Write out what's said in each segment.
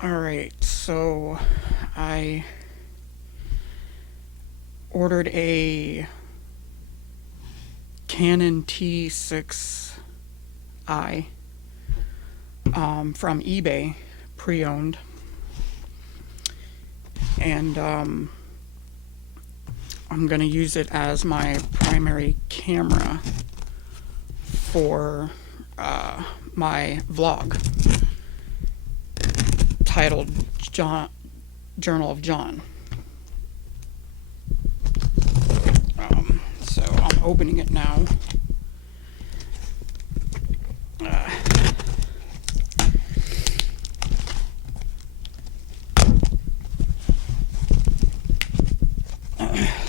Alright, so I ordered a Canon T6i from eBay, pre-owned, and I'm going to use it as my primary camera for my vlog titled Journal of John. So I'm opening it now.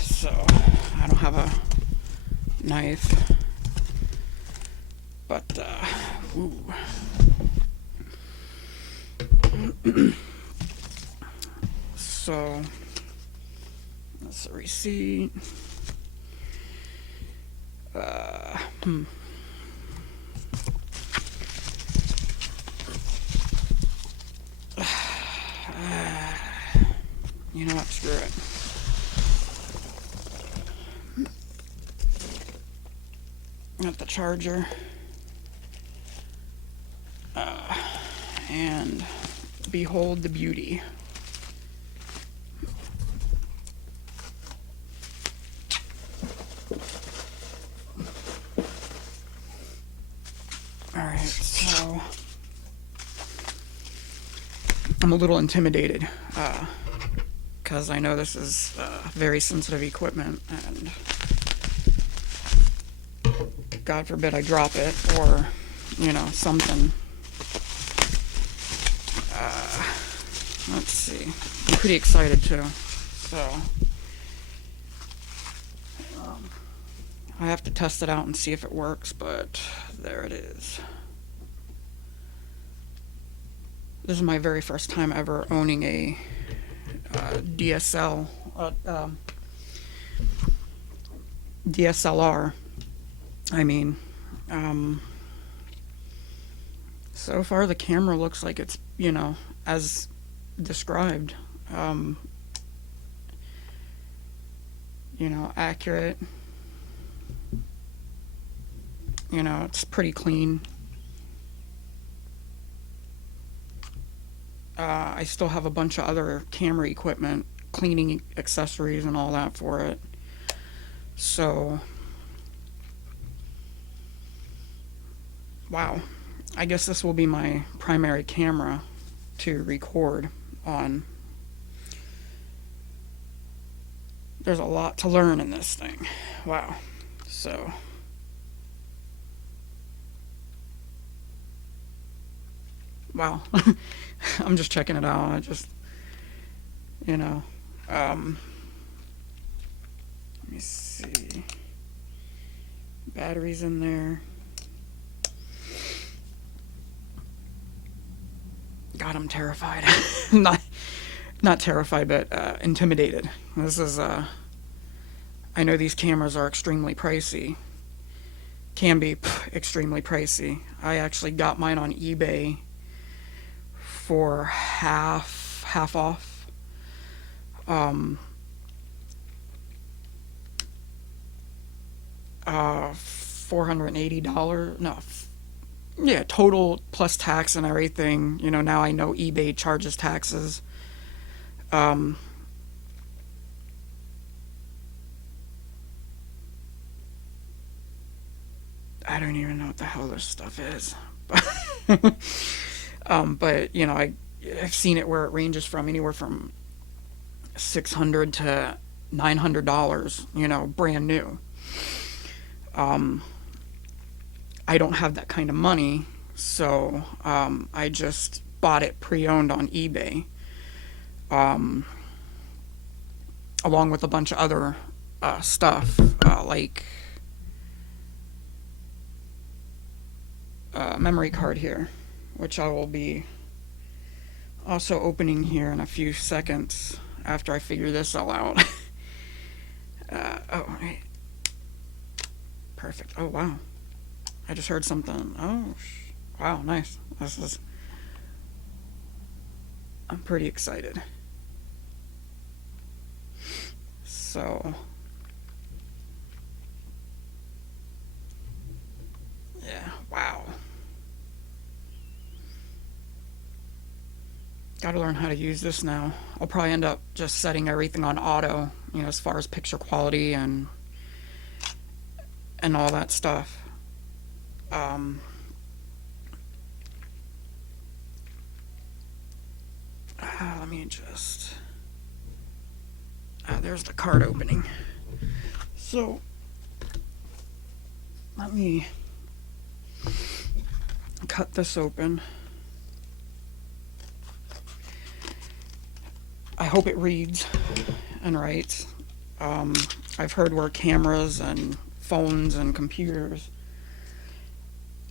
So I don't have a knife, but ooh. So that's the receipt. You know what? Screw it. Got the charger. And behold the beauty. Alright, so I'm a little intimidated because I know this is very sensitive equipment, and God forbid I drop it or, something. Let's see. I'm pretty excited too. So I have to test it out and see if it works, but there it is. This is my very first time ever owning a DSLR. I mean, so far the camera looks like it's, as described. Accurate. It's pretty clean. I still have a bunch of other camera equipment, cleaning accessories and all that for it. So, wow. I guess this will be my primary camera to record on. There's a lot to learn in this thing. Wow. So, wow. I'm just checking it out. You know, let me see. Batteries in there. God, I'm terrified. Not terrified, but intimidated. This is I know these cameras are extremely pricey. Can be extremely pricey. I actually got mine on eBay for half off. $480. No, yeah, total plus tax and everything. Now I know eBay charges taxes. I don't even know what the hell this stuff is. But I've seen it where it ranges from anywhere from $600 to $900. Brand new. I don't have that kind of money, so I just bought it pre-owned on eBay, along with a bunch of other stuff, like memory card here, which I will be also opening here in a few seconds after I figure this all out. Right. Perfect. Oh, wow. I just heard something. Oh, wow, nice. This is I'm pretty excited. So, yeah, wow. Gotta learn how to use this now. I'll probably end up just setting everything on auto, as far as picture quality and all that stuff. Um, Let me just. There's the card opening. So, let me cut this open. I hope it reads and writes. I've heard where cameras and phones and computers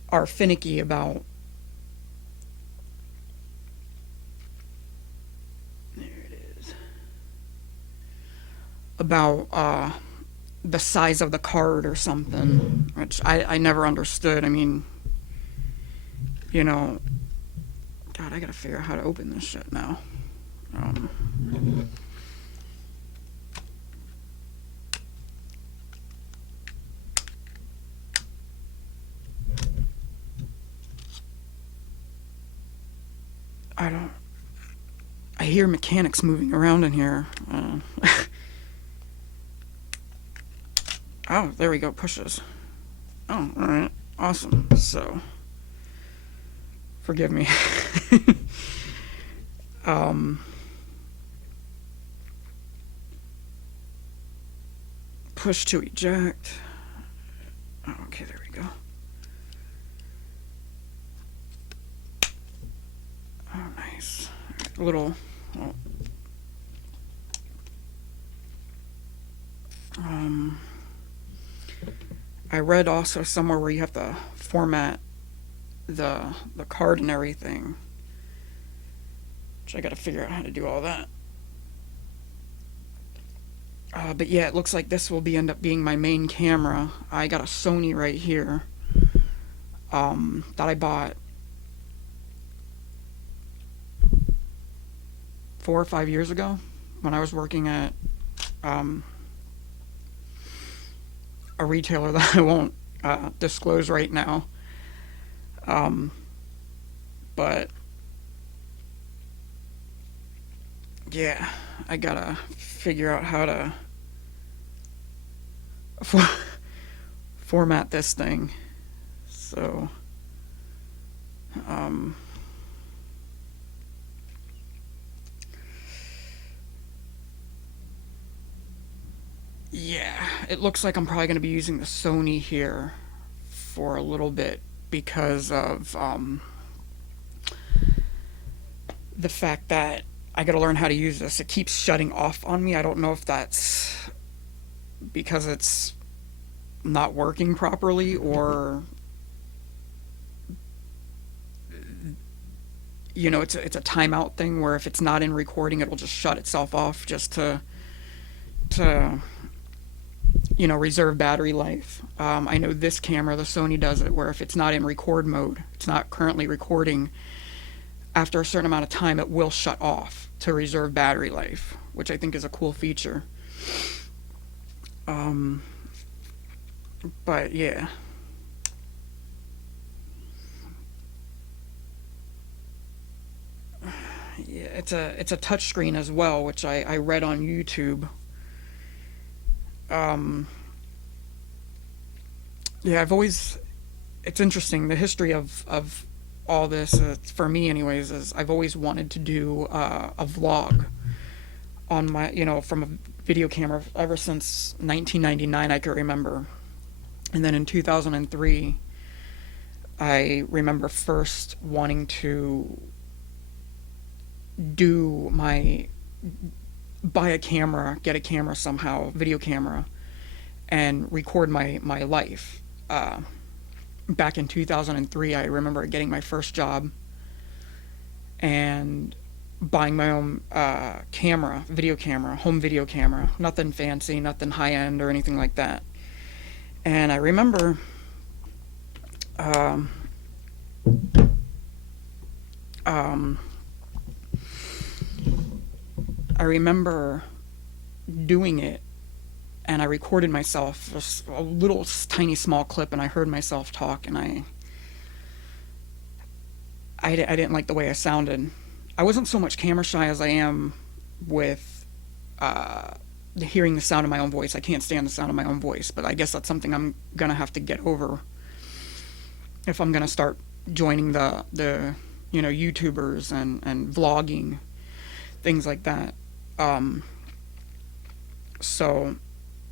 are finicky about. There it is. About the size of the card or something, which I never understood. I mean, God, I gotta figure out how to open this shit now. I hear mechanics moving around in here. Oh, there we go, pushes. Oh, alright, awesome. So, forgive me. Push to eject. Oh, okay, there we go. Oh, nice. A little. Oh. I read also somewhere where you have to format the card and everything, which I got to figure out how to do all that. But yeah, it looks like this will end up being my main camera. I got a Sony right here that I bought 4 or 5 years ago when I was working at a retailer that I won't disclose right now. But yeah, I gotta figure out how to format this thing. So, yeah, it looks like I'm probably going to be using the Sony here for a little bit because of the fact that I got to learn how to use this. It keeps shutting off on me. I don't know if that's because it's not working properly or it's a timeout thing where if it's not in recording it'll just shut itself off just to reserve battery life. I know this camera, the Sony, does it where if it's not in record mode, it's not currently recording, after a certain amount of time it will shut off to reserve battery life, which I think is a cool feature. But yeah. Yeah, it's a touchscreen as well, which I read on YouTube. Yeah, it's interesting, the history of all this, for me anyways, is I've always wanted to do a vlog on my, from a video camera ever since 1999 I could remember. And then in 2003, I remember first wanting to buy a camera, get a camera somehow, video camera, and record my life. Back in 2003, I remember getting my first job and buying my own camera, video camera, home video camera. Nothing fancy, nothing high-end or anything like that. And I remember I remember doing it, and I recorded myself, just a little tiny small clip, and I heard myself talk, and I didn't like the way I sounded. I wasn't so much camera shy as I am with uh, hearing the sound of my own voice. I can't stand the sound of my own voice, but I guess that's something I'm gonna have to get over if I'm gonna start joining the YouTubers and vlogging, things like that. Um, so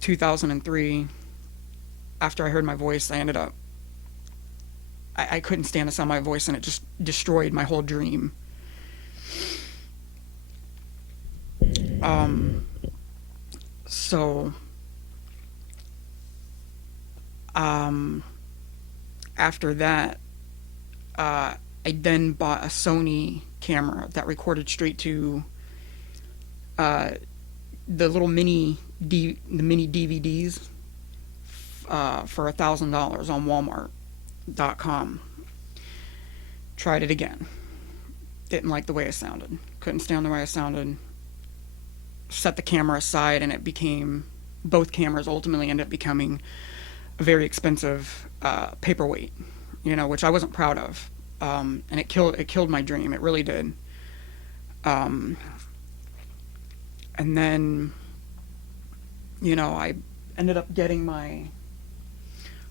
2003, after I heard my voice, I ended up I couldn't stand the sound of my voice, and it just destroyed my whole dream. Um, so um, after that, uh, I then bought a Sony camera that recorded straight to uh, the little the mini DVDs for $1,000 on Walmart.com. Tried it again. Didn't like the way it sounded. Couldn't stand the way it sounded. Set the camera aside, and it became, both cameras ultimately ended up becoming a very expensive paperweight, which I wasn't proud of. And it killed my dream. It really did. Um, and then, I ended up getting my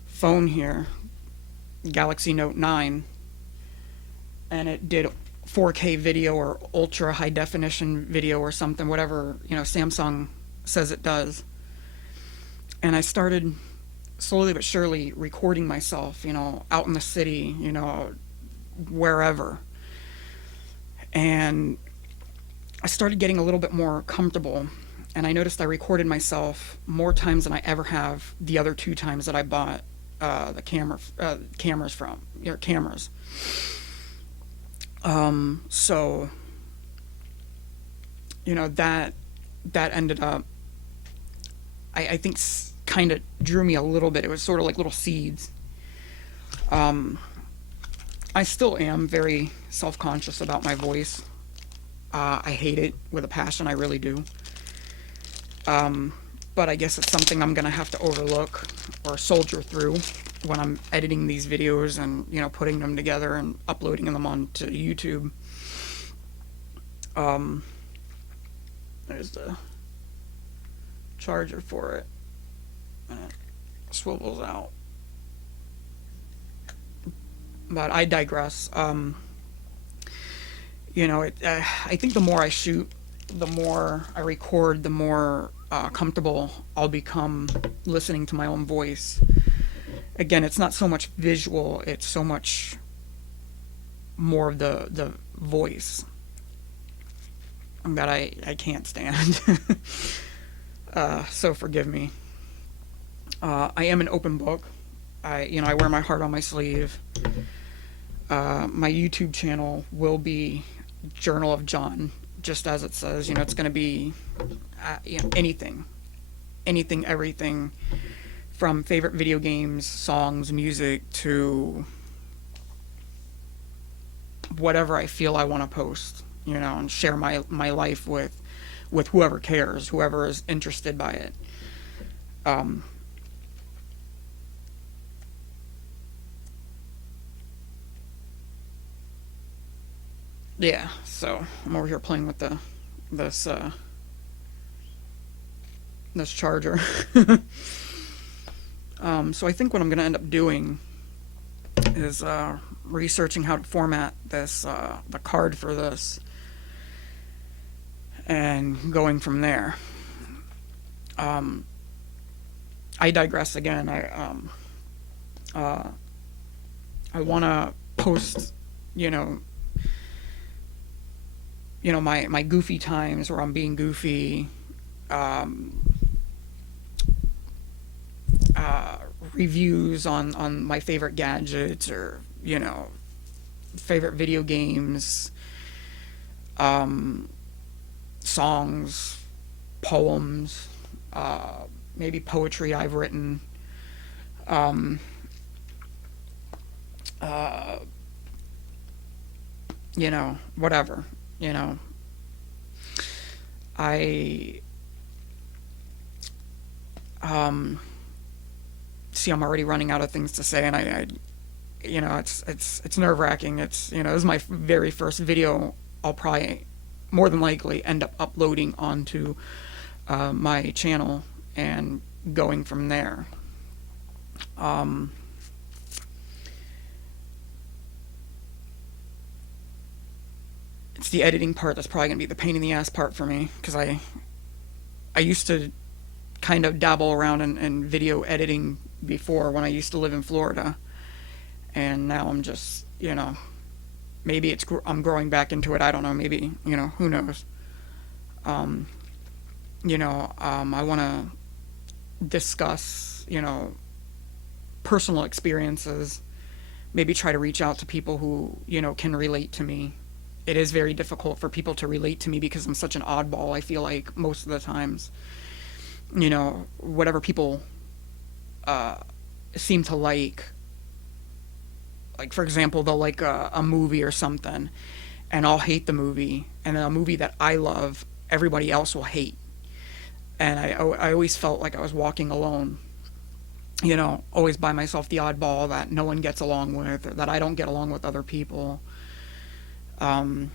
phone here, Galaxy Note 9, and it did 4K video or ultra high definition video or something, whatever, Samsung says it does. And I started slowly but surely recording myself, out in the city, wherever. And I started getting a little bit more comfortable, and I noticed I recorded myself more times than I ever have the other two times that I bought the cameras from your cameras. So that ended up, I think, kind of drew me a little bit. It was sort of like little seeds. I still am very self-conscious about my voice. I hate it with a passion, I really do. But I guess it's something I'm gonna have to overlook or soldier through when I'm editing these videos and putting them together and uploading them onto YouTube. Um, there's the charger for it, and it swivels out. But I digress. I think the more I shoot, the more I record, the more comfortable I'll become listening to my own voice. Again, it's not so much visual, it's so much more of the voice that I can't stand. So forgive me. I am an open book. I wear my heart on my sleeve. My YouTube channel will be Journal of John, just as it says. It's going to be anything, everything, from favorite video games, songs, music, to whatever I feel I want to post, and share my life with whoever cares, whoever is interested by it. Yeah, so I'm over here playing with this this charger. So I think what I'm gonna end up doing is researching how to format this the card for this, and going from there. Um, I digress again. I want to post, you know, my goofy times where I'm being goofy, um, reviews on my favorite gadgets, or favorite video games, um, songs, poems, maybe poetry I've written, um, uh, whatever, you know. I see I'm already running out of things to say, and I it's nerve-wracking. It's, this is my very first video. I'll probably more than likely end up uploading onto my channel and going from there. It's the editing part that's probably gonna be the pain in the ass part for me, because I used to kind of dabble around in video editing before, when I used to live in Florida, and now I'm just, maybe I'm growing back into it. I don't know. Maybe, who knows. I want to discuss, personal experiences. Maybe try to reach out to people who, can relate to me. It is very difficult for people to relate to me because I'm such an oddball, I feel like, most of the times. Whatever people seem to like, for example, they'll like a movie or something, and I'll hate the movie, and then a movie that I love, everybody else will hate. And I always felt like I was walking alone, always by myself, the oddball that no one gets along with, or that I don't get along with other people. Kind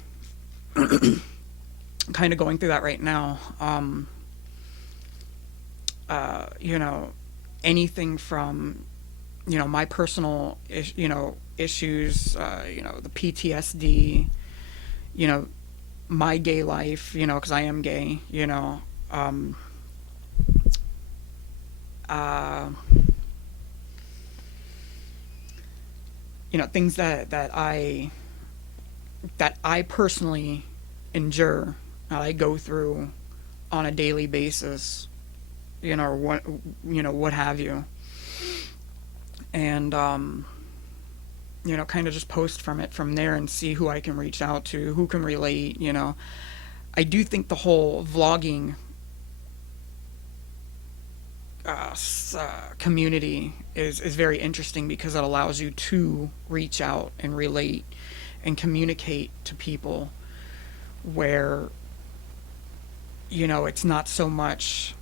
of going through that right now. Anything from, my personal, issues, the PTSD, my gay life, because I am gay, things that I personally endure, I go through on a daily basis, or what have you. And, kind of just post from there and see who I can reach out to, who can relate, I do think the whole vlogging community is very interesting, because it allows you to reach out and relate and communicate to people, where, it's not so much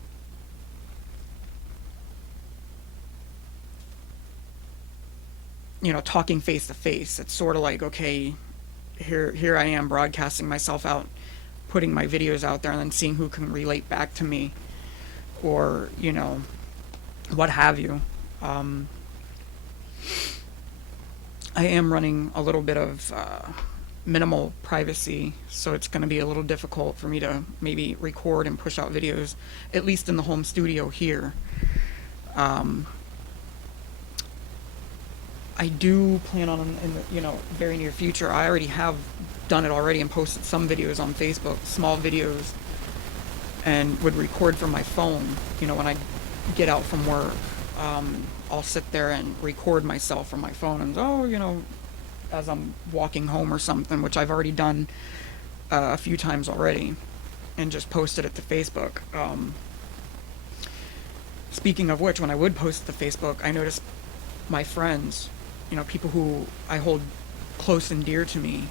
talking face to face. It's sort of like, okay, here I am broadcasting myself out, putting my videos out there, and then seeing who can relate back to me, or, what have you. I am running a little bit of minimal privacy, so it's going to be a little difficult for me to maybe record and push out videos, at least in the home studio here. I do plan on, in the very near future, I already have done it already and posted some videos on Facebook, small videos, and would record from my phone. When I get out from work, I'll sit there and record myself from my phone, and as I'm walking home or something, which I've already done a few times already, and just posted it to Facebook. Speaking of which, when I would post it to Facebook, I noticed my friends, people who I hold close and dear to me,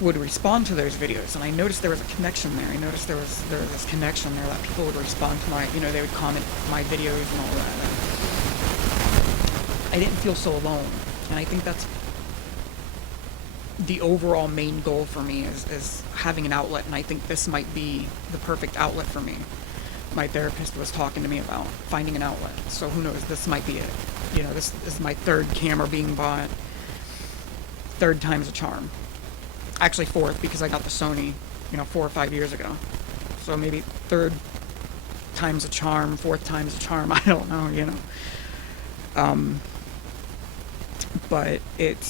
would respond to those videos, and I noticed there was a connection there. I noticed there was this connection there, that people would respond to my, they would comment my videos and all that. I didn't feel so alone, and I think that's the overall main goal for me, is having an outlet, and I think this might be the perfect outlet for me. My therapist was talking to me about finding an outlet, so who knows, this might be it. This is my third camera being bought. Third time's a charm. Actually fourth, because I got the Sony, 4 or 5 years ago. So maybe third time's a charm, fourth time's a charm, I don't know, But it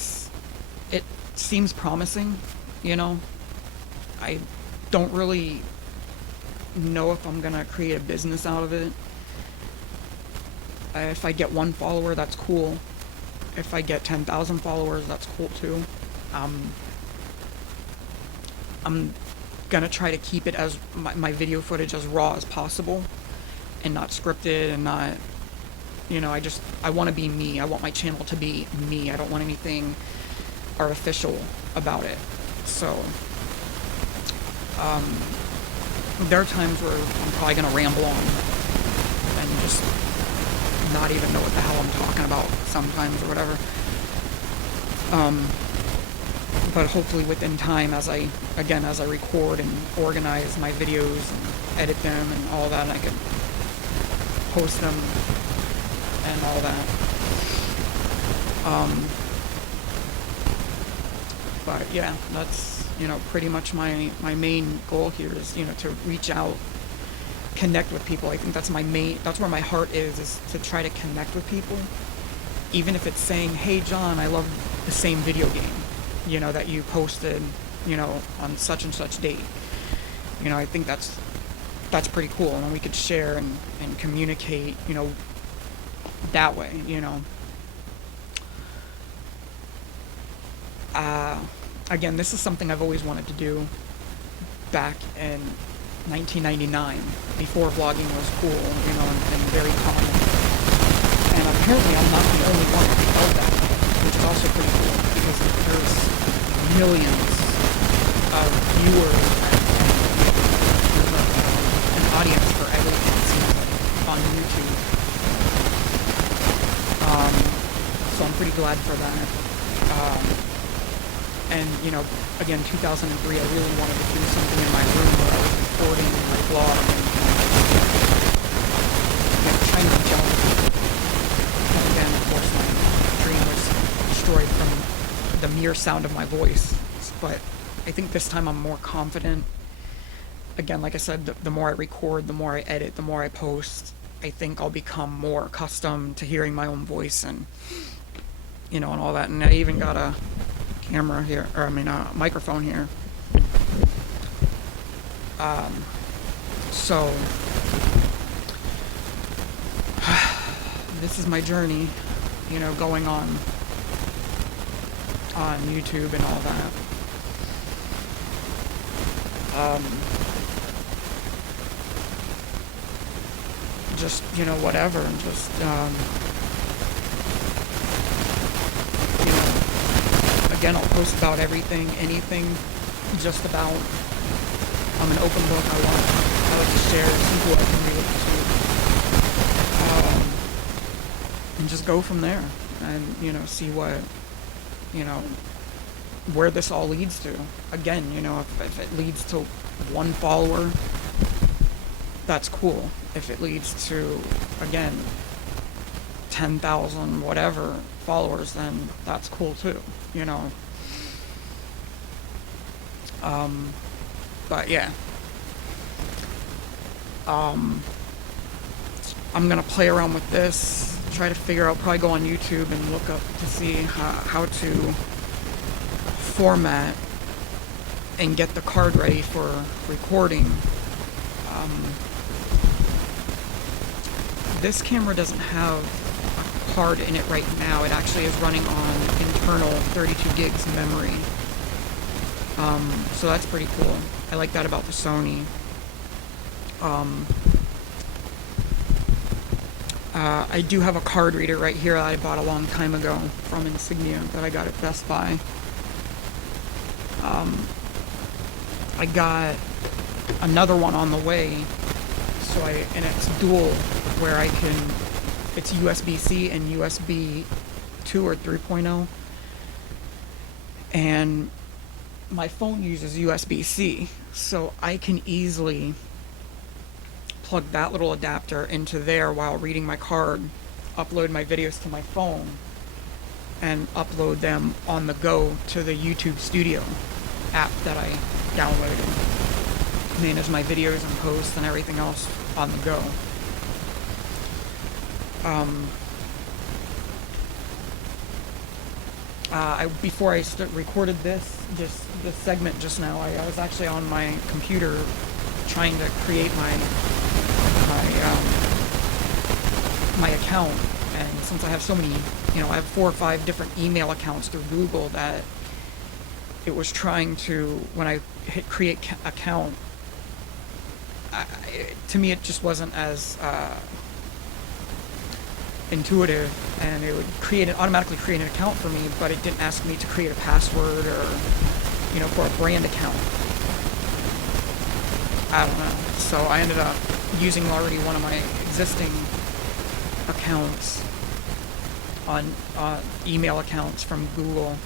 seems promising, I don't really know if I'm gonna create a business out of it. If I get 1 follower, that's cool. If I get 10,000 followers, that's cool too. I'm gonna try to keep it as my video footage as raw as possible, and not scripted, and not, I want to be me. I want my channel to be me. I don't want anything artificial about it. So, there are times where I'm probably going to ramble on and just not even know what the hell I'm talking about sometimes or whatever. But hopefully within time, as I record and organize my videos and edit them and all that, I can post them and all that. But yeah, that's, pretty much my main goal here is, to reach out, connect with people. I think that's where my heart is to try to connect with people. Even if it's saying, hey John, I love the same video game, that you posted, on such and such date. I think that's pretty cool, and we could share and communicate, that way, Again, this is something I've always wanted to do back in 1999, before vlogging was cool, and very common. And apparently I'm not the only one who felt that, which is also pretty cool, because there's millions of viewers and there's an audience for everything, it seems like, on YouTube. So I'm pretty glad for that. And, again, 2003, I really wanted to do something in my room where I was recording my vlog and trying to reach out to people. And then, of course, my dream was destroyed from the mere sound of my voice. But I think this time I'm more confident. Again, like I said, the more I record, the more I edit, the more I post, I think I'll become more accustomed to hearing my own voice and, and all that. And I even got a camera here, a microphone here. So this is my journey, going on YouTube and all that. Just, whatever, and just, again, I'll post about everything, anything, just about. I'm an open book. I like to share, see who I can relate to, and just go from there, and, see what, where this all leads to. Again, if it leads to one follower, that's cool. If it leads to, again, 10,000 whatever followers, then that's cool too, but yeah, I'm gonna play around with this, try to figure out, probably go on YouTube and look up to see how to format and get the card ready for recording. This camera doesn't have a card in it right now. It actually is running on internal 32 gigs memory. So that's pretty cool. I like that about the Sony. I do have a card reader right here that I bought a long time ago from Insignia that I got at Best Buy. I got another one on the way, and it's dual, where it's USB-C and USB 2 or 3.0, and my phone uses USB-C, so I can easily plug that little adapter into there while reading my card, upload my videos to my phone, and upload them on the go to the YouTube Studio app that I downloaded. Manage my videos and posts and everything else on the go. Before I recorded this segment just now, I was actually on my computer trying to create my account, and since I have so many, I have 4 or 5 different email accounts through Google, that it was trying to, when I hit create account, to me it just wasn't as intuitive, and it would automatically create an account for me, but it didn't ask me to create a password or, for a brand account. I don't know. So I ended up using already one of my existing accounts on email accounts from Google,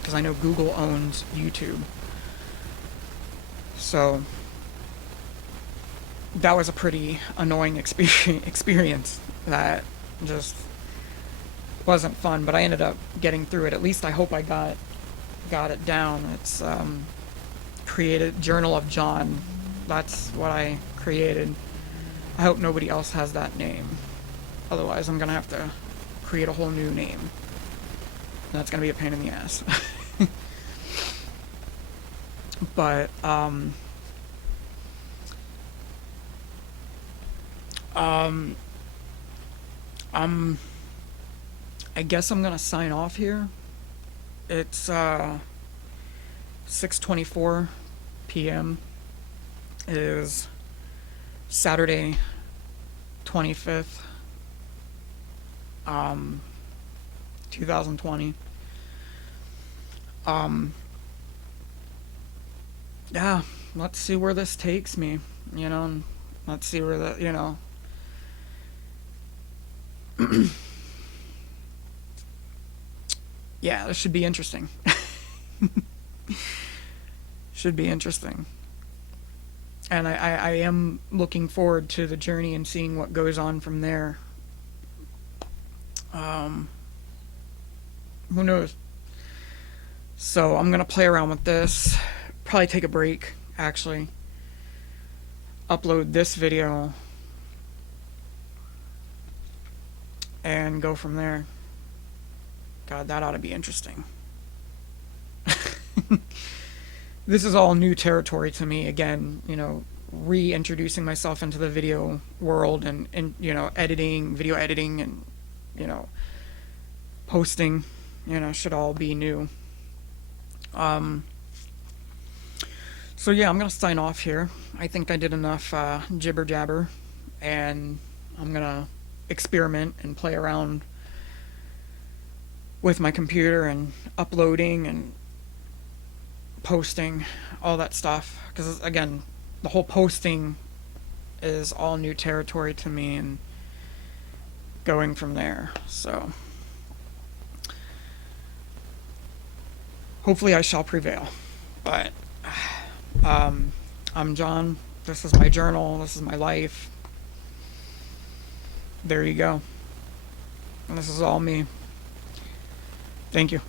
because I know Google owns YouTube. So that was a pretty annoying experience that just wasn't fun, but I ended up getting through it. At least I hope I got it down. It's created Journal of John. That's what I created. I hope nobody else has that name. Otherwise, I'm gonna have to create a whole new name. And that's gonna be a pain in the ass. But I guess I'm gonna sign off here. It's 6:24 p.m. It is Saturday, 25th, 2020. Yeah, let's see where this takes me, and let's see where yeah, this should be interesting. Should be interesting. And I am looking forward to the journey and seeing what goes on from there. Who knows? So I'm gonna play around with this. Probably take a break, actually. Upload this video and go from there. God, that ought to be interesting. This is all new territory to me. Again, reintroducing myself into the video world and editing, video editing, and posting, should all be new. So yeah, I'm gonna sign off here. I think I did enough jibber jabber, and I'm gonna experiment and play around with my computer and uploading and posting, all that stuff. Because again, the whole posting is all new territory to me, and going from there. So hopefully I shall prevail. But I'm John. This is my journal. This is my life. There you go. And this is all me. Thank you.